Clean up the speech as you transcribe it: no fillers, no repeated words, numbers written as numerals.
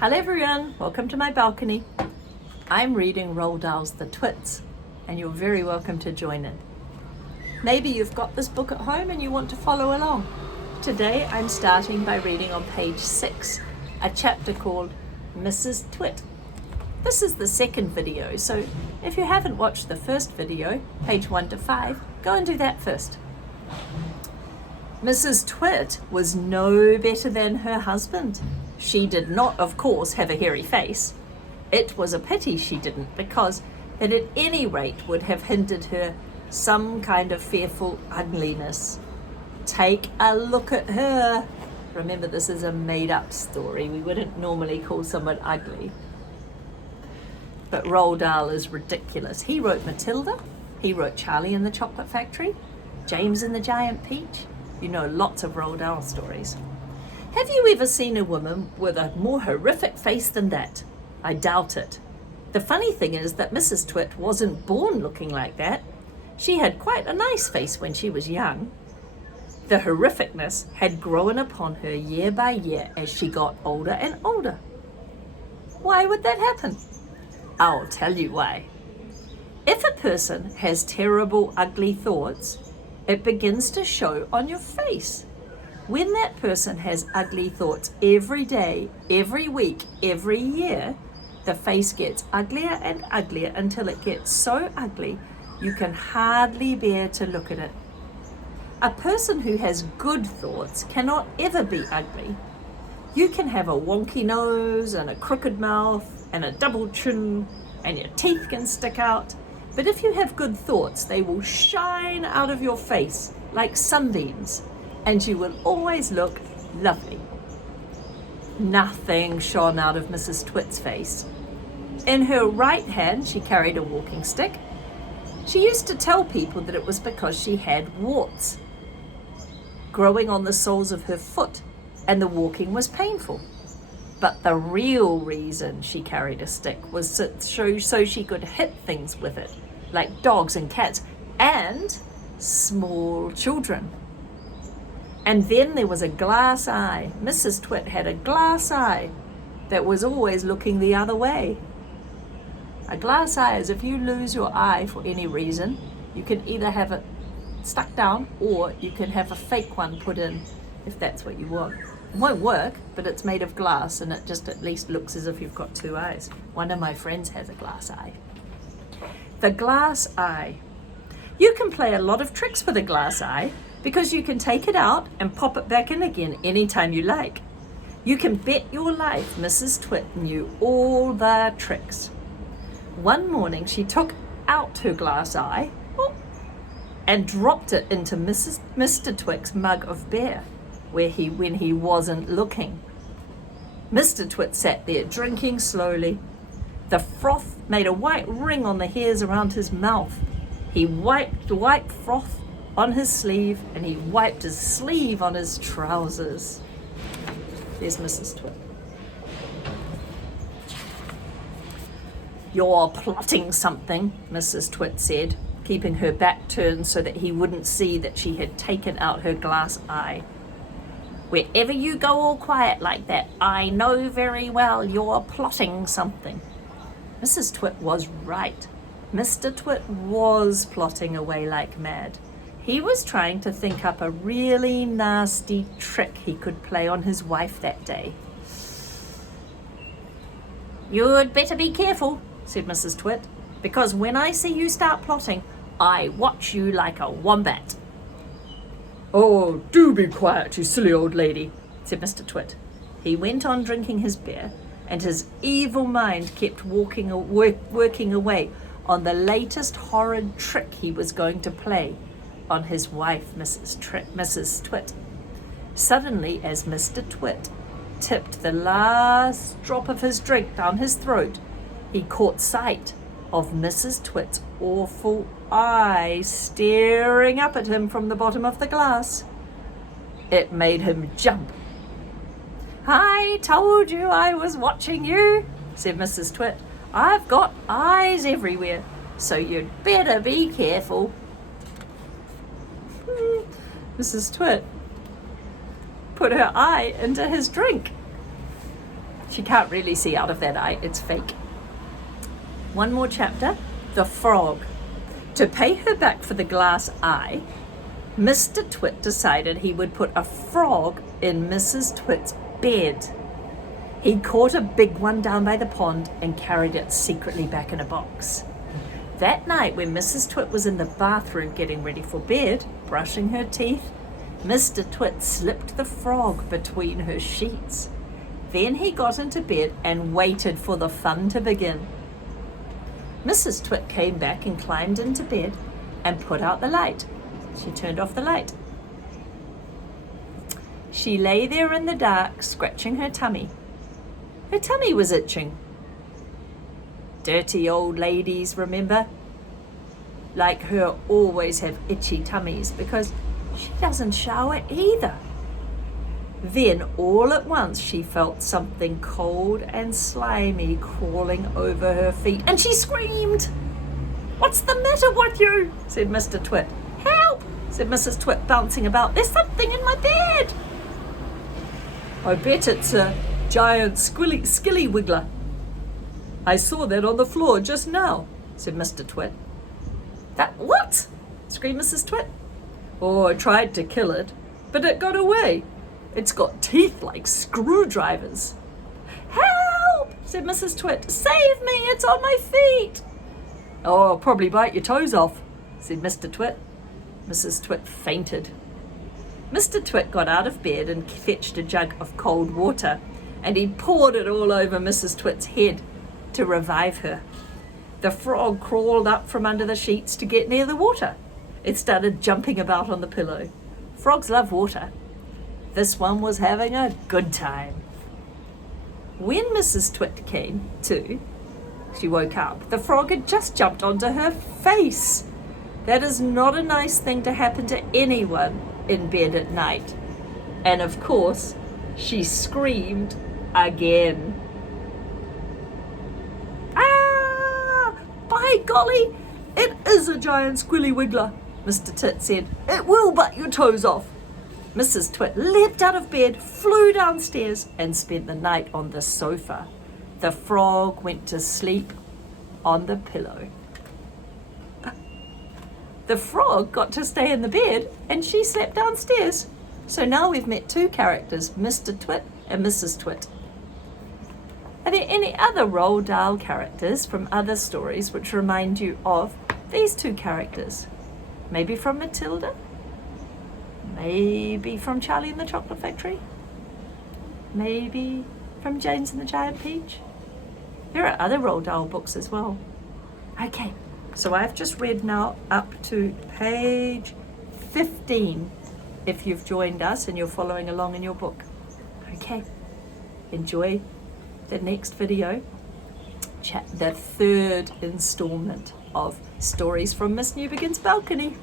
Hello everyone, welcome to my balcony. I'm reading Roald Dahl's The Twits, and you're very welcome to join in. Maybe you've got this book at home and you want to follow along. Today I'm starting by reading on page 6, a chapter called Mrs. Twit. This is the second video, so if you haven't watched the first video, page 1 to 5, go and do that first. Mrs. Twit was no better than her husband. She did not, of course, have a hairy face. It was a pity she didn't, because it at any rate would have hindered her some kind of fearful ugliness. Take a look at her. Remember, this is a made-up story. We wouldn't normally call someone ugly. But Roald Dahl is ridiculous. He wrote Matilda. He wrote Charlie and the Chocolate Factory, James and the Giant Peach. You know lots of Roald Dahl stories. Have you ever seen a woman with a more horrific face than that? I doubt it. The funny thing is that Mrs. Twit wasn't born looking like that. She had quite a nice face when she was young. The horrificness had grown upon her year by year as she got older and older. Why would that happen? I'll tell you why. If a person has terrible, ugly thoughts, it begins to show on your face. When that person has ugly thoughts every day, every week, every year, the face gets uglier and uglier until it gets so ugly you can hardly bear to look at it. A person who has good thoughts cannot ever be ugly. You can have a wonky nose and a crooked mouth and a double chin and your teeth can stick out, but if you have good thoughts, they will shine out of your face like sunbeams, and you will always look lovely. Nothing shone out of Mrs. Twit's face. In her right hand, she carried a walking stick. She used to tell people that it was because she had warts growing on the soles of her foot, and the walking was painful. But the real reason she carried a stick was so she could hit things with it, like dogs and cats and small children. And then there was a glass eye. Mrs. Twit had a glass eye that was always looking the other way. A glass eye is if you lose your eye for any reason, you can either have it stuck down or you can have a fake one put in if that's what you want. It won't work, but it's made of glass and it just at least looks as if you've got two eyes. One of my friends has a glass eye. The glass eye. You can play a lot of tricks with a glass eye, because you can take it out and pop it back in again anytime you like. You can bet your life Mrs. Twit knew all the tricks. One morning she took out her glass eye and dropped it into Mr. Twit's mug of beer when he wasn't looking. Mr. Twit sat there drinking slowly. The froth made a white ring on the hairs around his mouth. He wiped the white froth on his sleeve, and he wiped his sleeve on his trousers. There's Mrs. Twit. You're plotting something, Mrs. Twit said, keeping her back turned so that he wouldn't see that she had taken out her glass eye. Wherever you go all quiet like that, I know very well you're plotting something. Mrs. Twit was right. Mr. Twit was plotting away like mad. He was trying to think up a really nasty trick he could play on his wife that day. You'd better be careful, said Mrs. Twit, because when I see you start plotting, I watch you like a wombat. Oh, do be quiet, you silly old lady, said Mr. Twit. He went on drinking his beer, and his evil mind kept working away on the latest horrid trick he was going to play on his wife, Mrs. Twit. Suddenly, as Mr. Twit tipped the last drop of his drink down his throat, he caught sight of Mrs. Twit's awful eye staring up at him from the bottom of the glass. It made him jump. I told you I was watching you, said Mrs. Twit. I've got eyes everywhere, so you'd better be careful. Mrs. Twit put her eye into his drink. She can't really see out of that eye, it's fake. One more chapter, the frog. To pay her back for the glass eye, Mr. Twit decided he would put a frog in Mrs. Twit's bed. He caught a big one down by the pond and carried it secretly back in a box. That night, when Mrs. Twit was in the bathroom getting ready for bed, brushing her teeth, Mr. Twit slipped the frog between her sheets. Then he got into bed and waited for the fun to begin. Mrs. Twit came back and climbed into bed and put out the light. She turned off the light. She lay there in the dark, scratching her tummy. Her tummy was itching. Dirty old ladies, remember? Like her, always have itchy tummies because she doesn't shower either. Then all at once she felt something cold and slimy crawling over her feet and she screamed. "What's the matter with you?" said Mr. Twit. "Help!" said Mrs. Twit, bouncing about. "There's something in my bed." "I bet it's a giant skilly wiggler. I saw that on the floor just now," said Mr. Twit. "That what?" screamed Mrs. Twit. "Oh, I tried to kill it, but it got away. It's got teeth like screwdrivers." "Help!" said Mrs. Twit. "Save me, it's on my feet." "Oh, I'll probably bite your toes off," said Mr. Twit. Mrs. Twit fainted. Mr. Twit got out of bed and fetched a jug of cold water, and he poured it all over Mrs. Twit's head to revive her. The frog crawled up from under the sheets to get near the water. It started jumping about on the pillow. Frogs love water. This one was having a good time. When Mrs. Twit came to, she woke up. The frog had just jumped onto her face. That is not a nice thing to happen to anyone in bed at night. And of course, she screamed again. "Ah! By golly, it is a giant squilly wiggler," Mr. Tit said. "It will bite your toes off." Mrs. Twit leapt out of bed, flew downstairs, and spent the night on the sofa. The frog went to sleep on the pillow. The frog got to stay in the bed, and she slept downstairs. So now we've met two characters, Mr. Twit and Mrs. Twit. Are there any other Roald Dahl characters from other stories which remind you of these two characters? Maybe from Matilda? Maybe from Charlie and the Chocolate Factory? Maybe from James and the Giant Peach? There are other Roald Dahl books as well. Okay, so I've just read now up to page 15 if you've joined us and you're following along in your book. Okay, enjoy the next video, the third installment of Stories from Miss Newbigin's Balcony.